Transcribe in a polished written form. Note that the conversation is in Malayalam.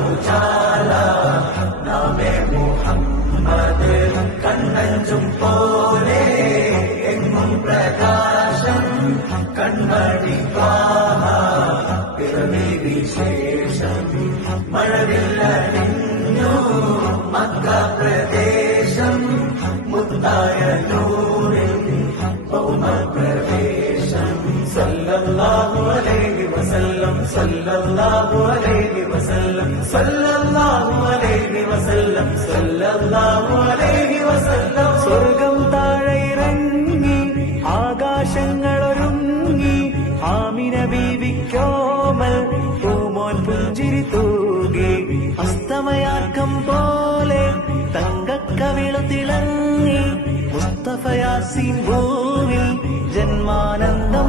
ഉജാല നാമേ മുഹമ്മദ് കണ്ണഞ്ചും പോലെ എങ്ങും പ്രകാശം കൺമണി ത്വാഹ പിറവി വിശേഷം മഴവില്ലണിഞ്ഞു മക്ക പ്രദേശം മുത്തായ നൂറിൽ ഭൗമപ്രവേശം സല്ലല്ലാഹു അലൈഹി വസല്ലം സല്ലല്ലാഹു അലൈഹി വസല്ലം സല്ലല്ലാഹു അലൈഹി വസല്ലം സല്ലല്ലാഹു അലൈഹി വസല്ലം സ്വർഗം താഴെ ഇറങ്ങി ആകാശങ്ങളൊരുങ്ങി ആമിന ബീവിക്കോമൽ പൂമോൻ പുഞ്ചിരി തൂകി അസ്തമയാക്കം പോലെ തങ്കക്കവിളു തിളങ്ങി മുസ്തഫ യാസീൻ ഭൂവിൽ ജന്മാനന്ദം